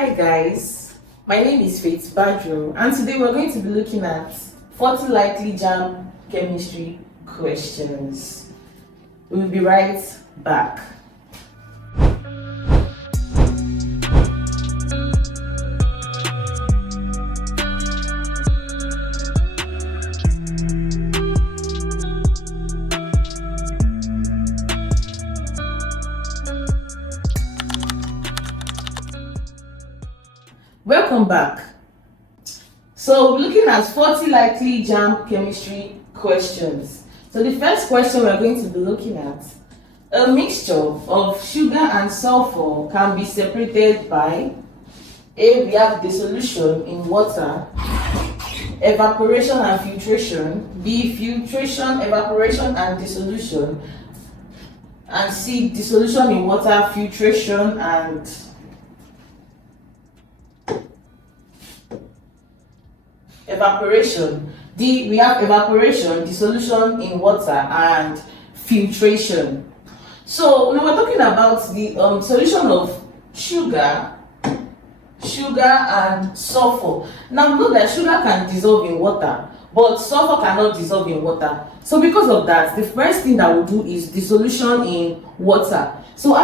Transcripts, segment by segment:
Hi guys, my name is Faith Badro and today we're going to be looking at 40 likely JAMB chemistry questions. We'll be right back. Welcome back. So we're looking at 40 likely JAMB chemistry questions. So the first question we're going to be looking at: a mixture of sugar and sulfur can be separated by A. We have dissolution in water, evaporation and filtration, B. Filtration, evaporation and dissolution, and C. Dissolution in water, filtration and evaporation. D. We have evaporation, dissolution in water, and filtration. So now we're talking about the solution of sugar and sulfur. Now note that sugar can dissolve in water, but sulfur cannot dissolve in water. So because of that, the first thing that we'll do is dissolution in water. So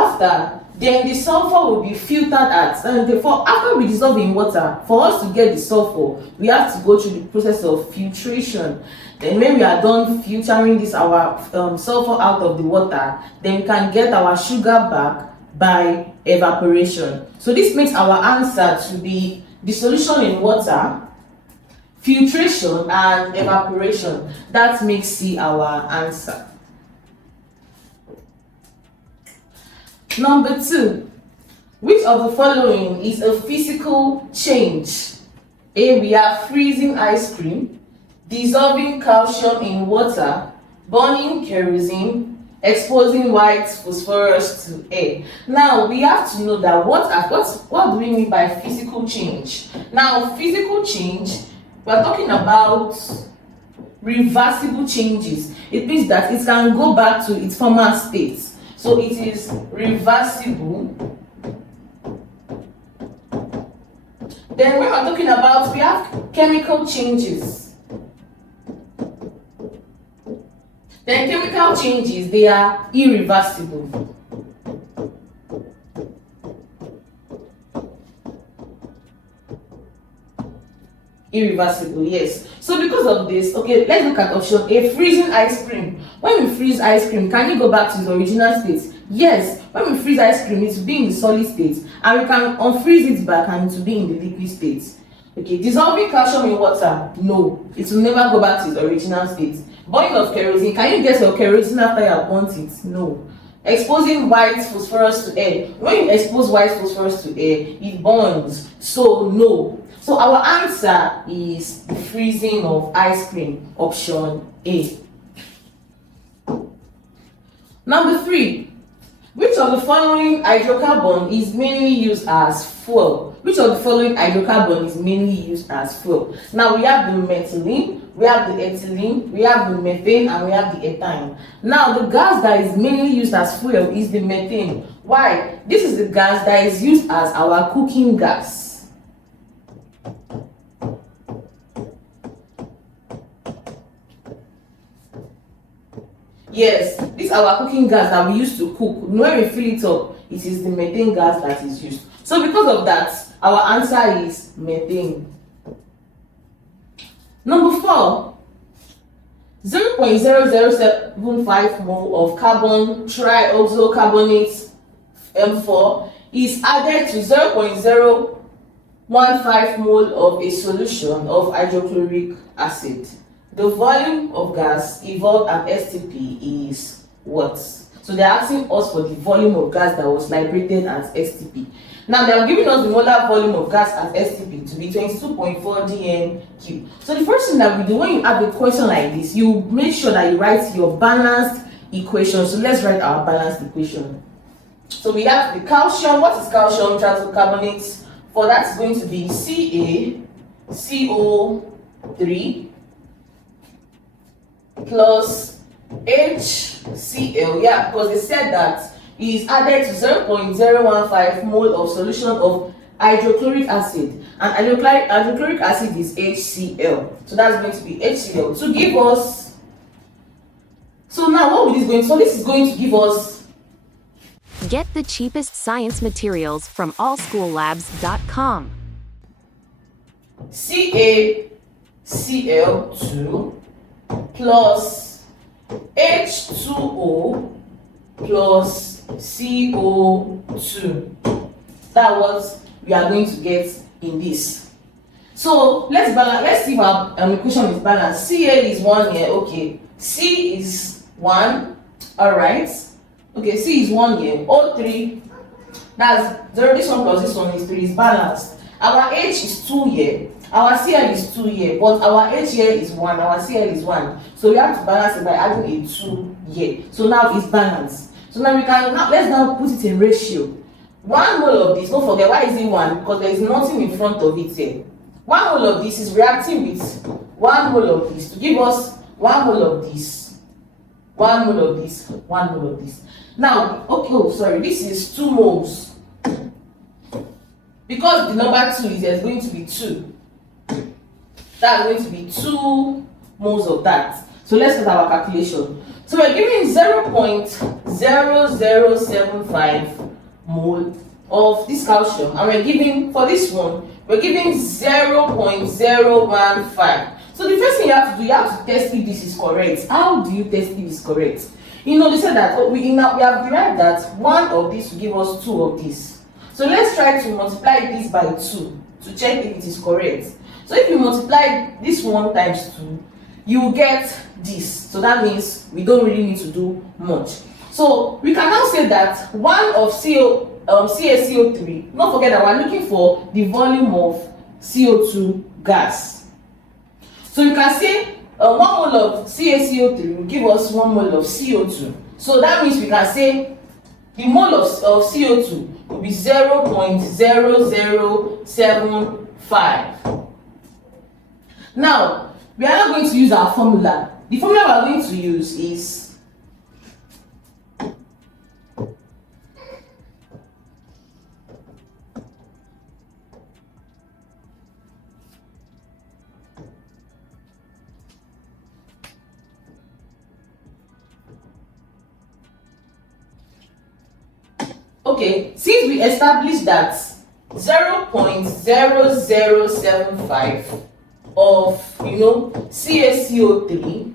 then the sulfur will be filtered at, and therefore after we dissolve in water, for us to get the sulfur, we have to go through the process of filtration. Then when we are done filtering this our sulfur out of the water, then we can get our sugar back by evaporation. So this makes our answer to be dissolution in water, filtration and evaporation. That makes C our answer. Number 2, which of the following is a physical change? A. We have freezing ice cream, dissolving calcium in water, burning kerosene, exposing white phosphorus to air. Now we have to know that what do we mean by physical change? Now physical change, we're talking about reversible changes. It means that it can go back to its former state. So it is reversible. Then when we're talking about, we have chemical changes. Then chemical changes, they are irreversible. Irreversible, yes. So because of this, okay, let's look at option A, freezing ice cream. When we freeze ice cream, can it go back to its original state? Yes. When we freeze ice cream, it will be in the solid state, and we can unfreeze it back and it will be in the liquid state. Okay, dissolving calcium in water, no, it will never go back to its original state. Burning of kerosene, can you get your kerosene after you have burnt it? No. Exposing white phosphorus to air, when you expose white phosphorus to air, it burns, so no. So our answer is the freezing of ice cream, option A. Number 3, which of the following hydrocarbon is mainly used as fuel? Which of the following hydrocarbon is mainly used as fuel? Now we have the methylene, we have the ethylene, we have the methane, and we have the ethane. Now the gas that is mainly used as fuel is the methane. Why? This is the gas that is used as our cooking gas. Yes, this is our cooking gas that we use to cook. When we fill it up, it is the methane gas that is used. So because of that, our answer is methane. Number 4, 0.0075 mole of carbon trioxocarbonate M4 is added to 0.015 mole of a solution of hydrochloric acid. The volume of gas evolved at STP is what? So they're asking us for the volume of gas that was liberated as STP. Now they are giving us the molar volume of gas as STP to be 22.4 dm³. So the first thing that we do when you have a question like this, you make sure that you write your balanced equation. So let's write our balanced equation. So we have the calcium. What is calcium trioxocarbonate? For that is going to be CaCO3 plus HCl, yeah, because they said that is added to 0.015 mole of solution of hydrochloric acid, and hydrochloric acid is HCl. So that's going to be HCl to give us. So now what will this going? So this is going to give us. Get the cheapest science materials from allschoollabs.com. CaCl2 plus H2O plus CO2. That's what we are going to get in this. So let's balance. Let's see if our equation is balanced. Ca is 1 here. Okay. C is 1. All right. Okay. C is 1 here. O3. That's 0. This one plus this one is 3. Is balanced. Our H is 2 here. Our Cl is 2 here, but our H here is 1. Our Cl is 1. So we have to balance it by adding a 2 here. So now it's balanced. So now we can let's now put it in ratio. 1 mole of this. Don't forget, why is it 1? Because there is nothing in front of it here. 1 mole of this is reacting with 1 mole of this to give us 1 mole of this. 1 mole of this. 1 mole of this. Now, okay, oh, sorry, this is 2 moles. Because the number 2 is there's going to be 2. That's going to be 2 moles of that. So let's start our calculation. So we're giving 0.0075 mole of this calcium, and we're giving for this one, we're giving 0.015. So the first thing you have to do, you have to test if this is correct. How do you test if it's correct? You know, they said that we have derived that 1 of this will give us 2 of this. So let's try to multiply this by 2 to check if it is correct. So if you multiply this 1 times 2, you will get this. So that means we don't really need to do much. So we can now say that 1 of CaCO3, don't forget that we're looking for the volume of CO2 gas. So you can say 1 mole of CaCO3 will give us 1 mole of CO2. So that means we can say the mole of CO2 will be 0.0075. Now, we are not going to use our formula. The formula we are going to use is okay, since we established that 0.0075 of CaCO3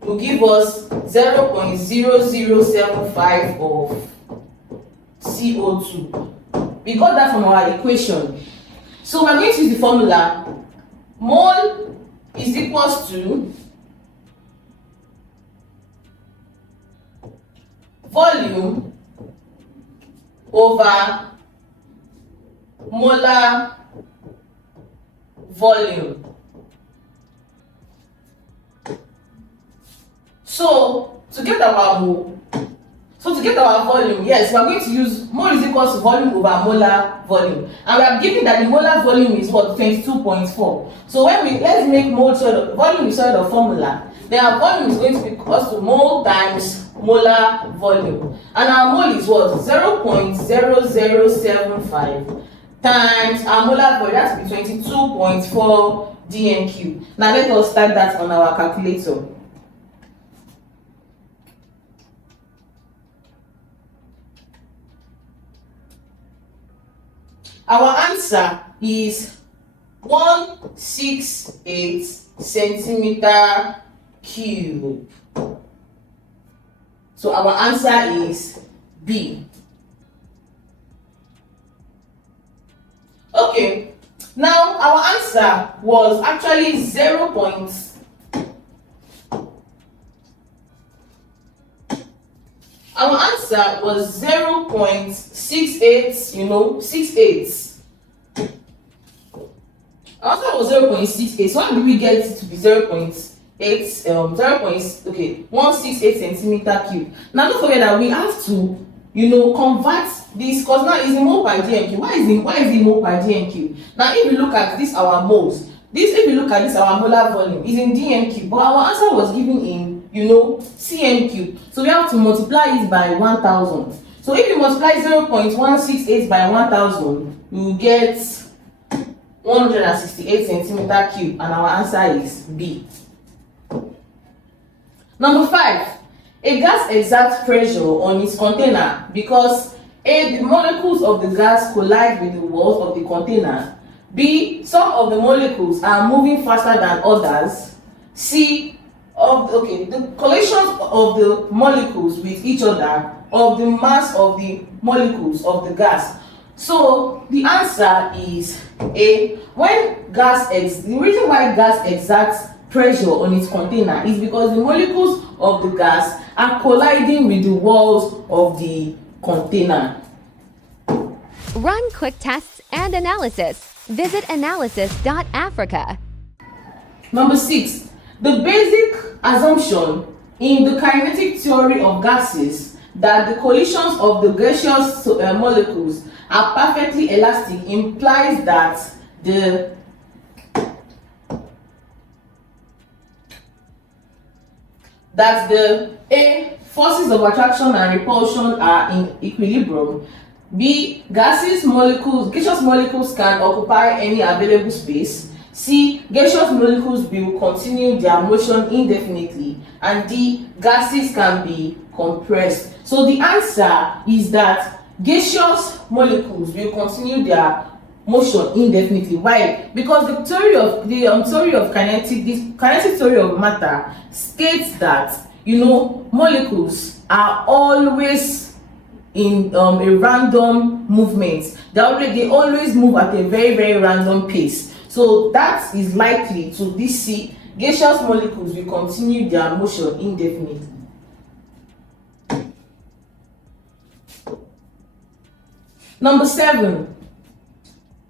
will give us 0.0075 of CO2. We got that from our equation. So we're going to use the formula. Mole is equals to volume over molar volume. So to get our volume, yes, we are going to use mole is equals to volume over molar volume, and we are given that the molar volume is what, 22.4. So when let's make mole volume is sort of formula, then our volume is going to be equals to mole times molar volume, and our mole is what, 0.0075 times our molar volume, that will be 22.4 dm³. Now let us start that on our calculator. Our answer is 168 centimeter cube. So our answer is B. Okay, now our answer was actually 0.68. Our answer was 0.68, 68. Our answer was 0.68. So how did we get it to be 168 centimeter cube? Now don't forget that we have to, convert this, because now it's in mole per dm³. Why is it mole per dm³? Now if you look at this, our moles, if you look at this, our molar volume is in dm³, but our answer was given in cm³. So we have to multiply it by 1000 So if you multiply 0.168 by 1000, you will get 168 centimeter cube, and our answer is B. Number 5, a gas exerts pressure on its container because A, the molecules of the gas collide with the walls of the container. B, some of the molecules are moving faster than others. C, the collisions of the molecules with each other of the mass of the molecules of the gas. So the answer is A. The reason why gas exerts pressure on its container is because the molecules of the gas are colliding with the walls of the container. Run quick tests and analysis. Visit analysis.africa. Number 6. The basic assumption in the kinetic theory of gases that the collisions of the gaseous molecules are perfectly elastic implies that the A, forces of attraction and repulsion are in equilibrium. B, gaseous molecules can occupy any available space. C, gaseous molecules will continue their motion indefinitely. And D, gases can be compressed. So the answer is that gaseous molecules will continue their motion indefinitely. Why? Because the theory of kinetic, this kinetic theory of matter states that molecules are always in a random movement. They always move at a very, very random pace. So that is likely to this C, gaseous molecules will continue their motion indefinitely. Number 7.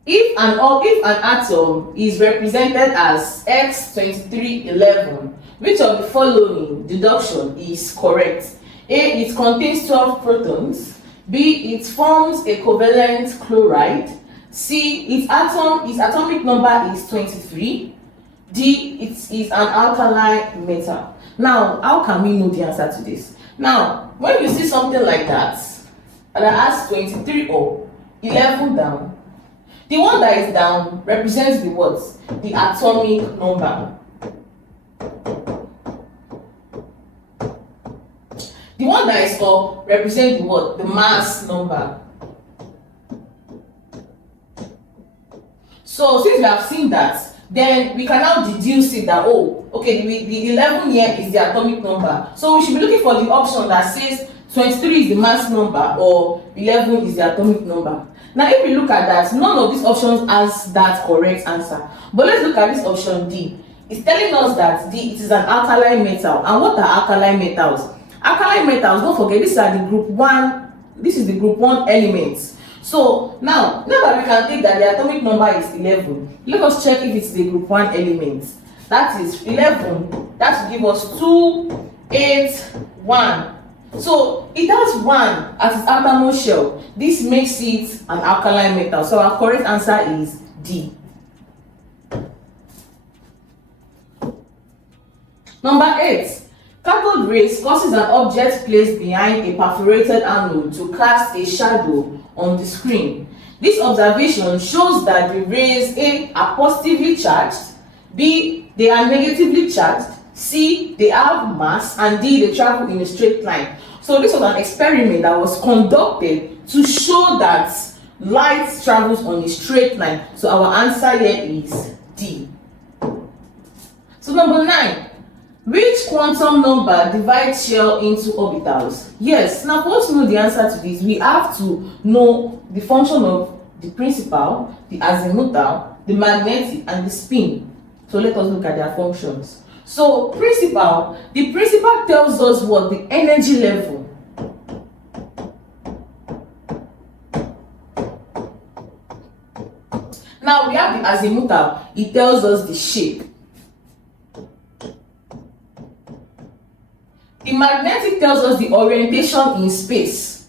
If an atom is represented as X2311, which of the following deduction is correct? A, it contains 12 protons. B, it forms a covalent chloride. C, its atomic number is 23. D, it is an alkali metal. Now, how can we know the answer to this? Now, when you see something like that, and I ask 23 or 11 down, the one that is down represents the what? The atomic number. The one that is up represents the what? The mass number. So since we have seen that, then we can now deduce it that, the 11 here is the atomic number. So we should be looking for the option that says 23 is the mass number or 11 is the atomic number. Now if we look at that, none of these options has that correct answer. But let's look at this option D. It's telling us that D, it is an alkali metal. And what are alkali metals? Alkali metals, don't forget, these are the group 1. This is the group 1 elements. So now that we can take that the atomic number is 11, let us check if it's the group 1 element. That is 11. That will give us 2, 8, 1. So it has 1 as its outermost shell. This makes it an alkali metal. So our correct answer is D. Number 8. Cathode rays causes an object placed behind a perforated anode to cast a shadow on the screen. This observation shows that the rays A are positively charged, B they are negatively charged, C they have mass, and D they travel in a straight line. So this was an experiment that was conducted to show that light travels on a straight line. So our answer here is D. So number 9. Which quantum number divides shell into orbitals? Yes, now for us to know the answer to this, we have to know the function of the principal, the azimuthal, the magnetic, and the spin. So let us look at their functions. So the principal tells us what? The energy level. Now we have the azimuthal, it tells us the shape. The magnetic tells us the orientation in space.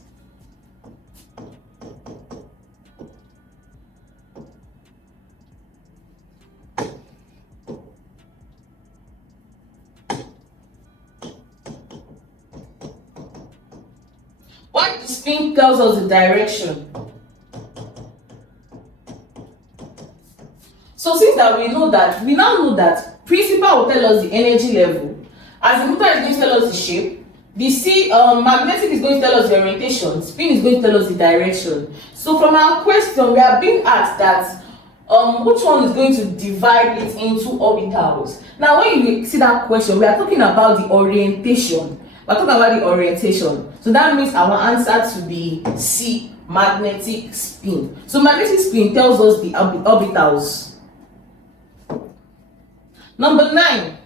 What the spin tells us the direction. So since that we now know that principal will tell us the energy level, azimuthal is going to tell us the shape, the magnetic is going to tell us the orientation, spin is going to tell us the direction. So from our question, we are being asked that which one is going to divide it into orbitals. Now when you see that question, we are talking about the orientation. We're talking about the orientation. So that means our answer to be C, magnetic spin. So magnetic spin tells us the orbitals. Number 9.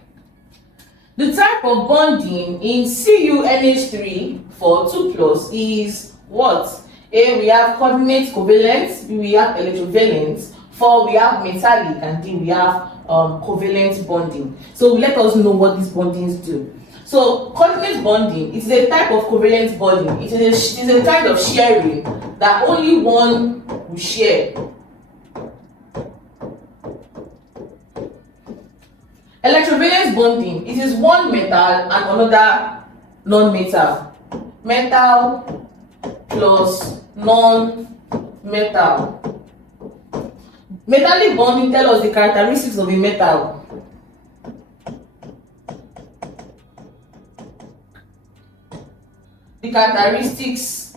The type of bonding in CuNH3 for 2+ is what? A, we have coordinate covalent, B, we have electrovalent, 4, we have metallic, and D, we have covalent bonding. So let us know what these bondings do. So coordinate bonding is a type of covalent bonding. It is a kind of sharing that only one will share. Electrovalence bonding, it is one metal and another non-metal. Metal plus non-metal. Metallic bonding tells us the characteristics of a metal. The characteristics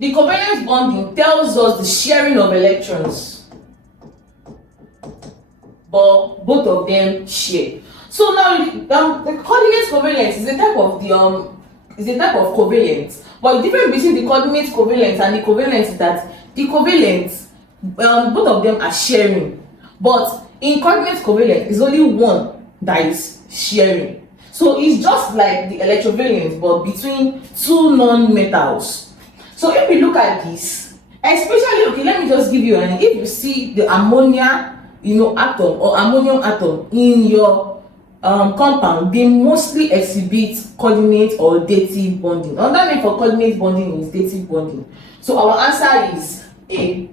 The covalent bonding tells us the sharing of electrons, but both of them share. So now the coordinate covalent is a type of covalent, but the difference between the coordinate covalent and the covalent is that the covalent, both of them are sharing, but in coordinate covalent is only one that is sharing. So it's just like the electrovalent, but between two non-metals. So if we look at this, especially, okay, let me just give you an, if you see the ammonia, atom or ammonium atom in your compound, they mostly exhibit coordinate or dative bonding. Another name for coordinate bonding is dative bonding. So our answer is A.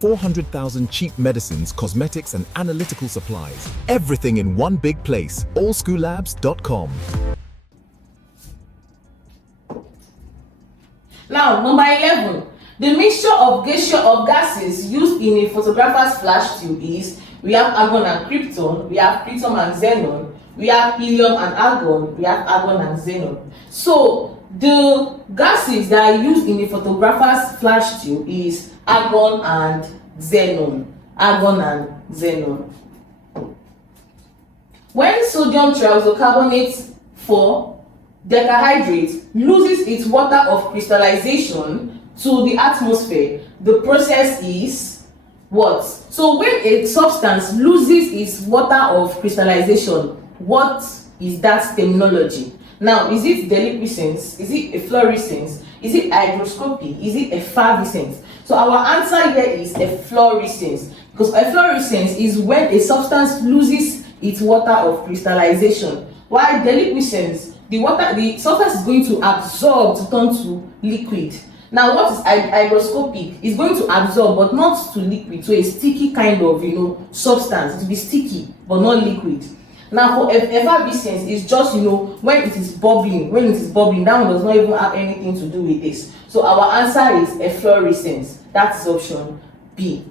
400,000 cheap medicines, cosmetics, and analytical supplies. Everything in one big place. allschoollabs.com. Now, number 11. The mixture of gases used in a photographer's flash tube is, we have argon and krypton, we have krypton and xenon, we have helium and argon, we have argon and xenon. So, the gases that are used in a photographer's flash tube is argon and xenon. Argon and xenon. When sodium triisocarbonate 4 decahydrate loses its water of crystallization to the atmosphere, the process is what? So when a substance loses its water of crystallization, what is that terminology? Now, is it deliquescence? Is it efflorescence? Is it hygroscopy? Is it effervescence? So our answer here is efflorescence, because efflorescence is when a substance loses its water of crystallization, while deliquescence, the substance is going to absorb to turn to liquid. Now, what is hygroscopic? It's going to absorb but not to liquid, so a sticky kind of substance. It will be sticky but not liquid. Now, for effervescence, it's just when it is bubbling. When it is bubbling, that one does not even have anything to do with this. So our answer is efflorescence. That is option B.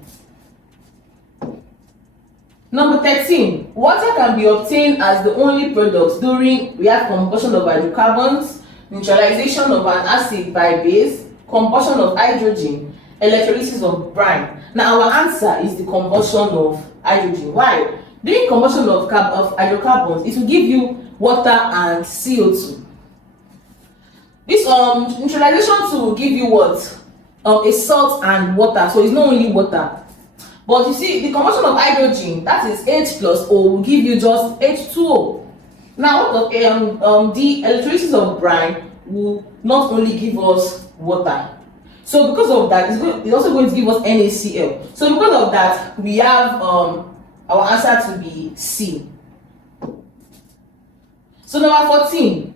Number 13. Water can be obtained as the only products during, we have combustion of hydrocarbons, neutralization of an acid by base, combustion of hydrogen, electrolysis of brine. Now our answer is the combustion of hydrogen. Why? During combustion of hydrocarbons, it will give you water and CO2. This neutralization will give you what? A salt and water. So it's not only water. But you see, the combustion of hydrogen, that is H plus O, will give you just H2O. Now, what of the electrolysis of brine will not only give us water. So because of that, it's also going to give us NaCl. So because of that, we have our answer to be C. So number 14.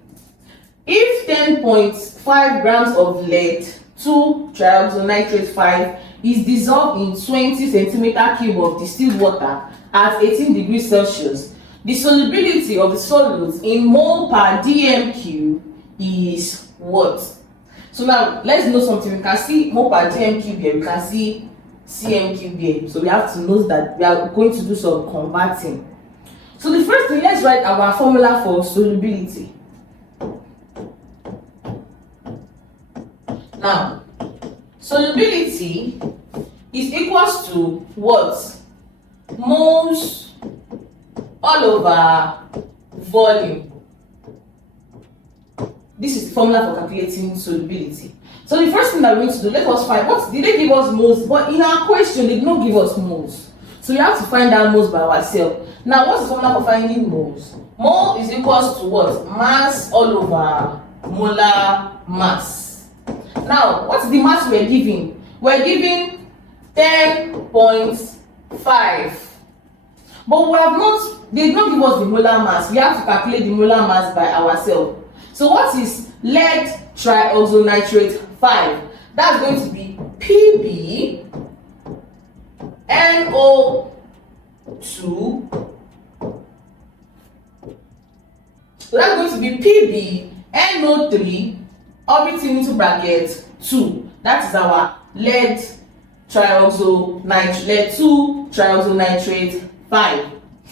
If 10.5 grams of lead 2 trioxynitrate 5 is dissolved in 20 centimeter cube of distilled water at 18 degrees Celsius, the solubility of the solutes in mole per dm cube is what? So now let's know something. We can see mole per dm cube here, we can see cm cube here. So we have to know that we are going to do some converting. So the first thing, let's write our formula for solubility. Now, solubility is equals to what? Moles all over volume. This is the formula for calculating solubility. So the first thing that we're going to do, let us find what did they give us moles, but in our question they did not give us moles. So we have to find out moles by ourselves. Now, what's the formula for finding moles? Mole is equals to what? Mass all over molar mass. Now, what's the mass we're giving? We're giving 10.5. But we have not, they did not give us the molar mass. We have to calculate the molar mass by ourselves. So what is lead trioxynitrate 5? That's going to be Pb NO2. So that's going to be Pb NO3 orbiting into bracket 2. That is our lead 2 trioxynitrate 5.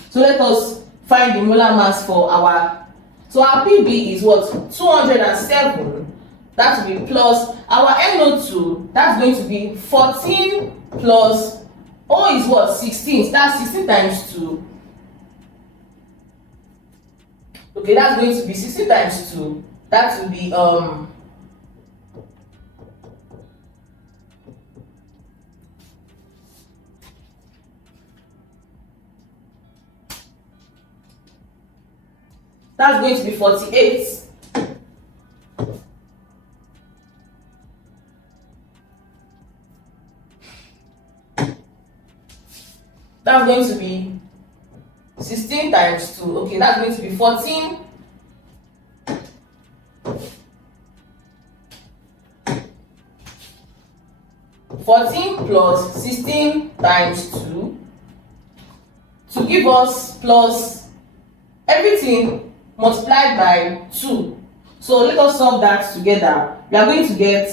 So let us find the molar mass for our, so our Pb is what? 207. That will be plus our NO2, that's going to be 14 plus O is what? 16. That's 16 times 2. Okay, that's going to be 16 times 2. That will be that's going to be 48. That's going to be 16 times 2. Okay, that's going to be 14. Plus 16 times 2 to give us plus everything multiplied by 2. So let us solve that together. We are going to get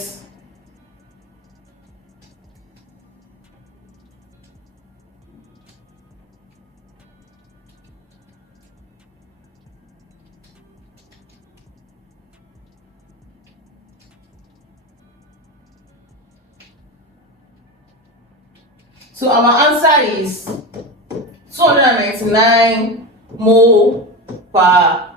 so our answer is 299 mole per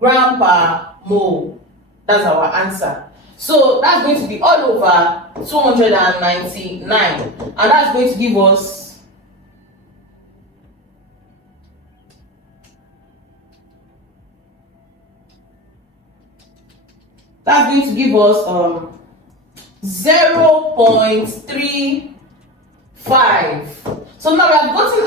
gram per mole. That's our answer. So that's going to be all over 299, and that's going to give us that's going to give us 0.35. So now we have gotten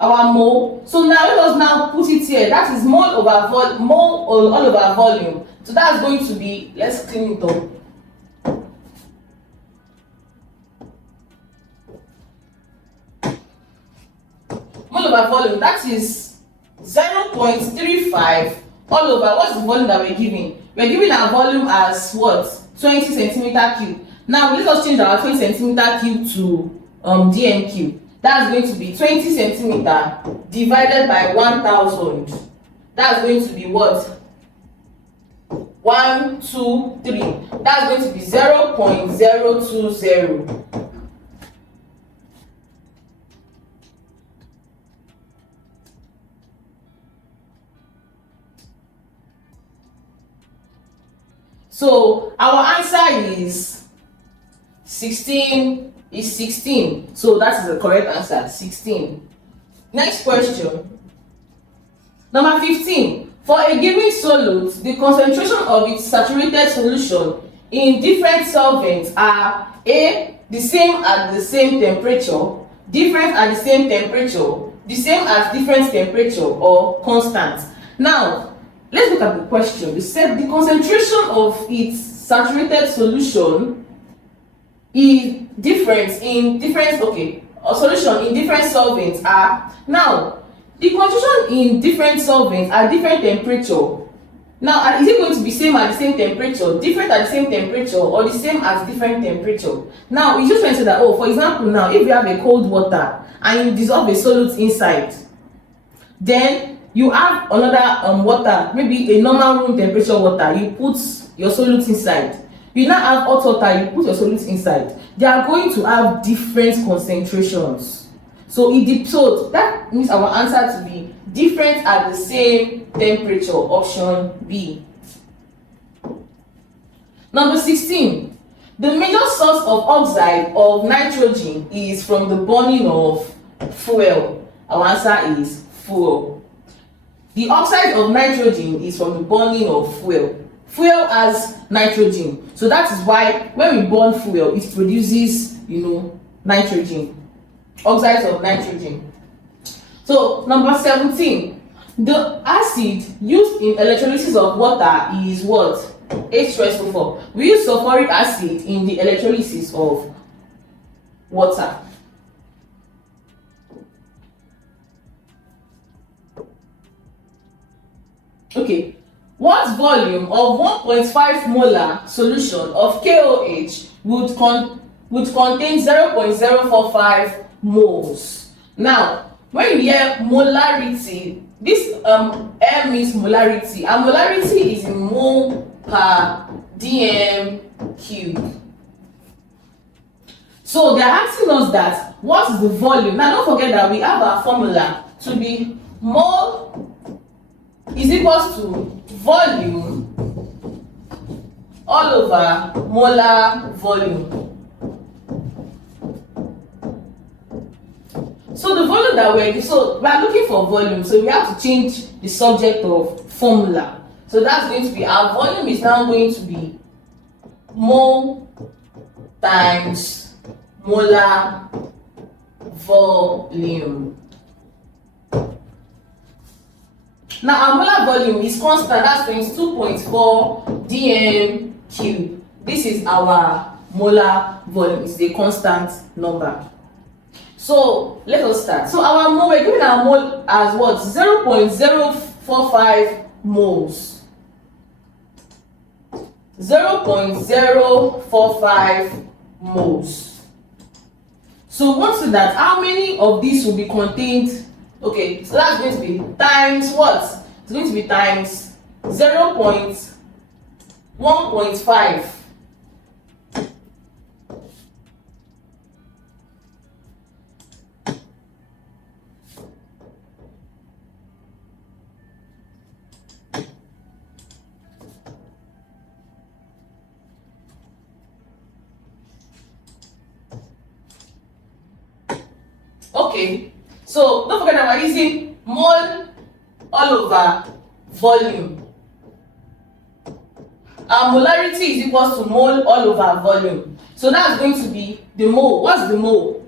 our mole. So now let us now put it here. That is mole over mole all over volume. So that's going to be, let's clean it up. Mole over volume, that is 0.35 all over. What's the volume that we're giving? We're giving our volume as what? 20 centimeter cube. Now let us change our 20 centimeter cube to dm cube. That's going to be 20 centimeter divided by 1000. That's going to be what? 1, 2, 3. That's going to be 0.020. So our answer is 16. Is 16. So that is the correct answer, 16. Next question. Number 15. For a given solute, the concentration of its saturated solution in different solvents are A, the same at the same temperature, different at the same temperature, the same at different temperature, or constant. Now, let's look at the question. It said the concentration of its saturated solution is different in different, solution in different solvents are, now the concentration in different solvents are different temperature. Now, is it going to be same at the same temperature, different at the same temperature, or the same at different temperature? Now, we just want to say that, oh, for example, now if you have a cold water and you dissolve a solute inside, then you have another water, maybe a normal room temperature water, you put your solute inside. You now have hot water, you put your solute inside. They are going to have different concentrations. So that means our answer to be different at the same temperature, option B. Number 16. The major source of oxide of nitrogen is from the burning of fuel. Our answer is fuel. The oxide of nitrogen is from the burning of fuel. Fuel has nitrogen, so that is why when we burn fuel, it produces, nitrogen, oxides of nitrogen. So number 17, the acid used in electrolysis of water is what? H2SO4. We use sulfuric acid in the electrolysis of water. Okay, what volume of 1.5 molar solution of KOH would contain 0.045 moles? Now, when you hear molarity, this M means molarity, and molarity is in mole per dm cube. So they are asking us that what is the volume? Now don't forget that we have our formula to be mole is equals to volume all over molar volume. So the volume that we are looking for volume, so we have to change the subject of formula. So that's going to be, our volume is now going to be mole times molar volume. Now our molar volume is constant, that's 22.4 dm cube. This is our molar volume, it's a constant number. So let us start. So our mole, we're giving our mole as what? 0.045 moles. 0.045 moles. So once to that, how many of these will be contained? Okay, so that's going to be times what? It's going to be times 1.5. Okay, so don't forget that we're using mole all over volume. Our molarity is equals to mole all over volume. So that's going to be the mole. What's the mole?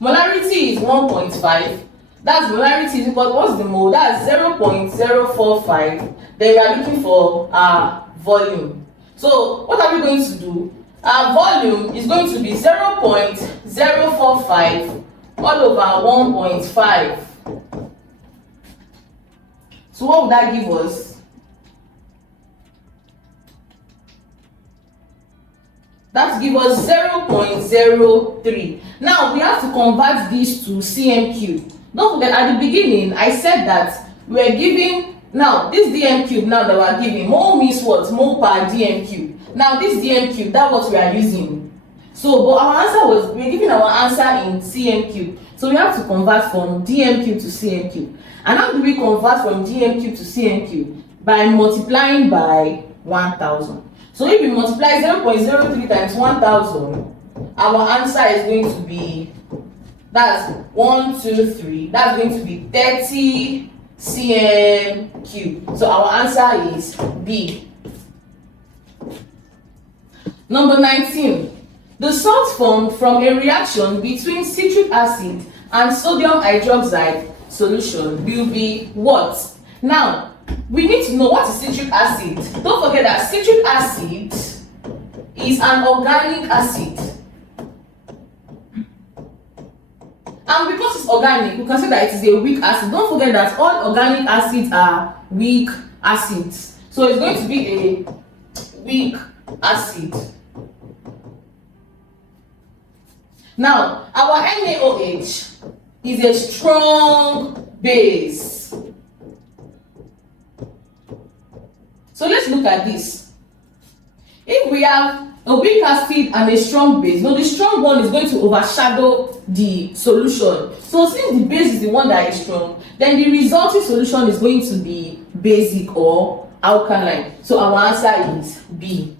Molarity is 1.5. That's molarity is equal to, what's the mole? That's 0.045. Then we are looking for our volume. So what are we going to do? Our volume is going to be 0.045 all over 1.5. So what would that give us? That will give us 0.03. Now we have to convert this to cm cube. Don't forget, at the beginning I said that we are giving, now this dm cube now that we are giving, mole means what? Mole per dm cube. Now this dm cube, that's what we are using. So, but our answer was, we're giving our answer in cm cube. So we have to convert from dm cube to cm cube. And how do we convert from dm cube to cm cube? By multiplying by 1000. So if we multiply 0.03 times 1000, our answer is going to be, that's 123, that's going to be 30 cm cube. So our answer is B. Number 19. The salt formed from a reaction between citric acid and sodium hydroxide solution will be what? Now, we need to know what is citric acid. Don't forget that citric acid is an organic acid. And because it's organic, we can say that it is a weak acid. Don't forget that all organic acids are weak acids. So it's going to be a weak acid. Now, our NaOH is a strong base. So let's look at this. If we have a weak acid and a strong base, no, the strong one is going to overshadow the solution. So since the base is the one that is strong, then the resulting solution is going to be basic or alkaline. So our answer is B.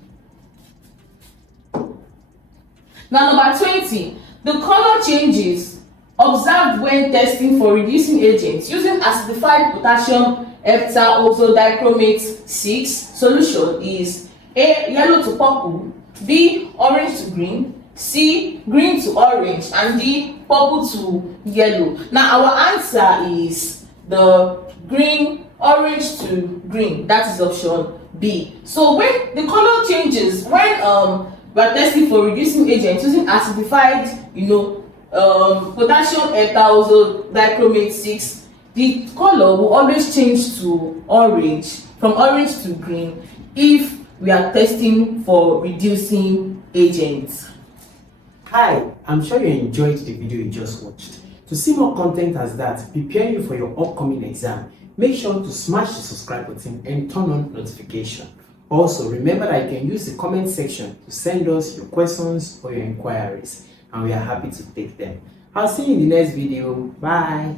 Now number 20, the color changes observed when testing for reducing agents using acidified potassium heptadichromate 6 solution is A. Yellow to purple, B. Orange to green, C. Green to orange, and D. Purple to yellow. Now our answer is the green, orange to green. That is option B. So when the color changes when we are testing for reducing agents using acidified, potassium heptadichromate 6, the color will always change to orange, from orange to green, if we are testing for reducing agents. Hi, I'm sure you enjoyed the video you just watched. To see more content as that, preparing you for your upcoming exam, make sure to smash the subscribe button and turn on notification. Also, remember that you can use the comment section to send us your questions or your inquiries, and we are happy to take them. I'll see you in the next video. Bye.